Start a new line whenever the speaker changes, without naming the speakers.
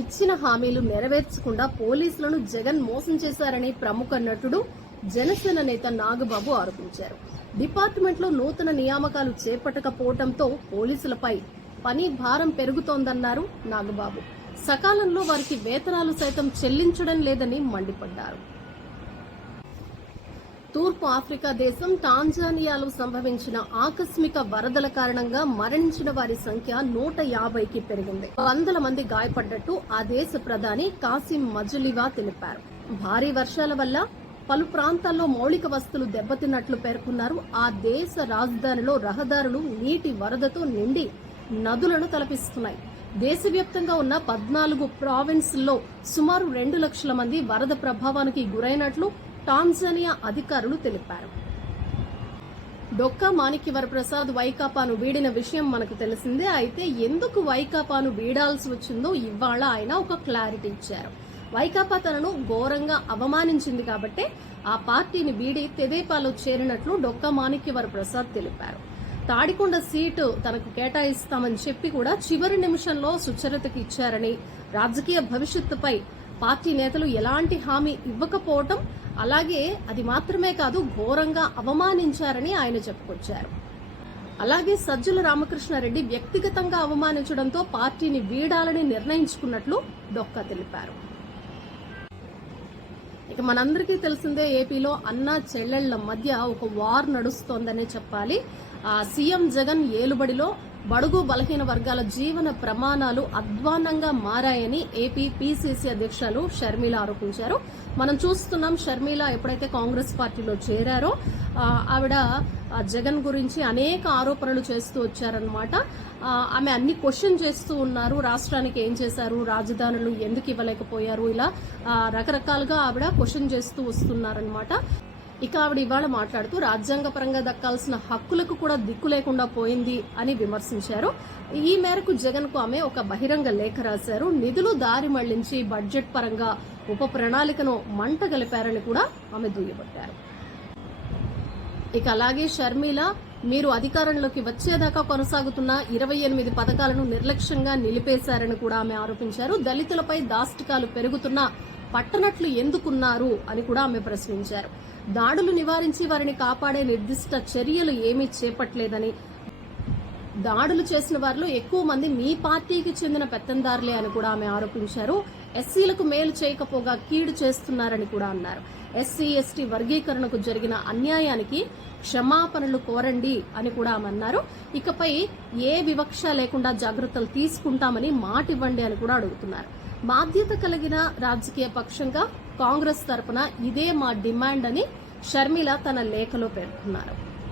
ఇచ్చిన హామీలు నెరవేర్చకుండా పోలీసులను జగన్ మోసం చేశారని ప్రముఖ నటుడు జనసేన నేత నాగబాబు ఆరోపించారు. డిపార్ట్మెంట్లో నూతన నియామకాలు చేపట్టకపోవడంతో పోలీసులపై పని భారం పెరుగుతోందన్నారు నాగబాబు. సకాలంలో వారికి వేతనాలు సైతం చెల్లించడం లేదని మండిపడ్డారు. తూర్పు ఆఫ్రికా దేశం టాంజానియాలో సంభవించిన ఆకస్మిక వరదల కారణంగా మరణించిన వారి సంఖ్య నూట యాభైకి పెరిగింది. వందల మంది గాయపడ్డట్టు ఆ దేశ ప్రధాని కాసిం మజులివా తెలిపారు. భారీ వర్షాల వల్ల పలు ప్రాంతాల్లో మౌలిక వస్తువులు దెబ్బతిన్నట్లు పేర్కొన్నారు. ఆ దేశ రాజధానిలో రహదారులు నీటి వరదతో నిండి నదులను తలపిస్తున్నాయి. దేశవ్యాప్తంగా ఉన్న పద్నాలుగు ప్రావిన్స్ల్లో సుమారు రెండు లక్షల మంది వరద ప్రభావానికి గురైనట్లు టాంజానియా అధికారులు తెలిపారు. డొక్కా మాణిక్య వరప్రసాద్ వైకాపాను వీడిన విషయం మనకు తెలిసిందే. అయితే ఎందుకు వైకాపాను వీడాల్సి వచ్చిందో ఇవాళ ఆయన ఒక క్లారిటీ ఇచ్చారు. వైకాపా తనను ఘోరంగా అవమానించింది కాబట్టే ఆ పార్టీని వీడి తెదేపాలో చేరినట్లు డొక్కా మాణిక్య వరప్రసాద్ తెలిపారు. తాడికొండ సీటు తనకు కేటాయిస్తామని చెప్పి కూడా చివరి నిమిషంలో సుచరితకి ఇచ్చారని రాజకీయ భవిష్యత్తుపై పార్టీ నేతలు ఎలాంటి హామీ ఇవ్వకపోవటం అలాగే అది మాత్రమే కాదు ఘోరంగా అవమానించారని ఆయన చెప్పుకొచ్చారు. అలాగే సజ్జల రామకృష్ణారెడ్డి వ్యక్తిగతంగా అవమానించడంతో పార్టీని వీడాలని నిర్ణయించుకున్నట్లు డొక్కా తెలిపారు. ఇక మనందరికీ తెలిసిందే ఏపీలో అన్న చెల్లెళ్ళ మధ్య ఒక వార్ నడుస్తోందనే చెప్పాలి. ఆ సీఎం జగన్ ఏలుబడిలో బడుగు బలహీన వర్గాల జీవన ప్రమాణాలు అధ్వానంగా మారాయని ఏపీ పీసీసీ అధ్యక్షులు షర్మిల ఆరోపించారు. మనం చూస్తున్నాం షర్మిల ఎప్పుడైతే కాంగ్రెస్ పార్టీలో చేరారో ఆవిడ జగన్ గురించి అనేక ఆరోపణలు చేస్తూ వచ్చారనమాట ఆమె అన్ని క్వశ్చన్ చేస్తూ ఉన్నారు. రాష్ట్రానికి ఏం చేశారు? రాజధానులు ఎందుకు ఇవ్వలేకపోయారు? ఇలా రకరకాలుగా ఆవిడ క్వశ్చన్ చేస్తూ వస్తున్నారనమాట ఇక ఆవిడ ఇవాళ మాట్లాడుతూ రాజ్యాంగపరంగా దక్కాల్సిన హక్కులకు కూడా దిక్కు లేకుండా పోయింది అని విమర్శించారు. ఈ మేరకు జగన్కు ఆమె ఒక బహిరంగ లేఖ రాశారు. నిధులు దారి మళ్ళించి బడ్జెట్ పరంగా ఉప ప్రణాళికను మంట గలిపారని కూడా ఆమె దుయ్యబట్టారు. ఇక అలాగే షర్మిల మీరు అధికారంలోకి వచ్చేదాకా కొనసాగుతున్న ఇరవై ఎనిమిది పథకాలను నిర్లక్ష్యంగా నిలిపేశారని కూడా ఆమె ఆరోపించారు. దళితులపై దాష్టికాలు పెరుగుతున్నా పట్టనట్లు ఎందుకున్నారు అని కూడా ఆమె ప్రశ్నించారు. దాడులు నివారించి వారిని కాపాడే నిర్దిష్ట చర్యలు ఏమీ చేపట్టలేదని. దాడులు చేసిన వారిలో ఎక్కువ మంది మీ పార్టీకి చెందిన పెత్తందారులే అని కూడా ఆమె ఆరోపించారు. ఎస్సీలకు మేలు చేయకపోగా కీడు చేస్తున్నారని కూడా అన్నారు. ఎస్సీ ఎస్టీ వర్గీకరణకు జరిగిన అన్యాయానికి క్షమాపణలు కోరండి అని కూడా ఆమె అన్నారు. ఇకపై ఏ వివక్ష లేకుండా జాగ్రత్తలు తీసుకుంటామని మాటివ్వండి అని కూడా అడుగుతున్నారు. బాధ్యత కలిగిన రాజకీయ పక్షంగా కాంగ్రెస్ తరపున ఇదే మా డిమాండ్ అని షర్మిల తన లేఖలో పేర్కొన్నారు.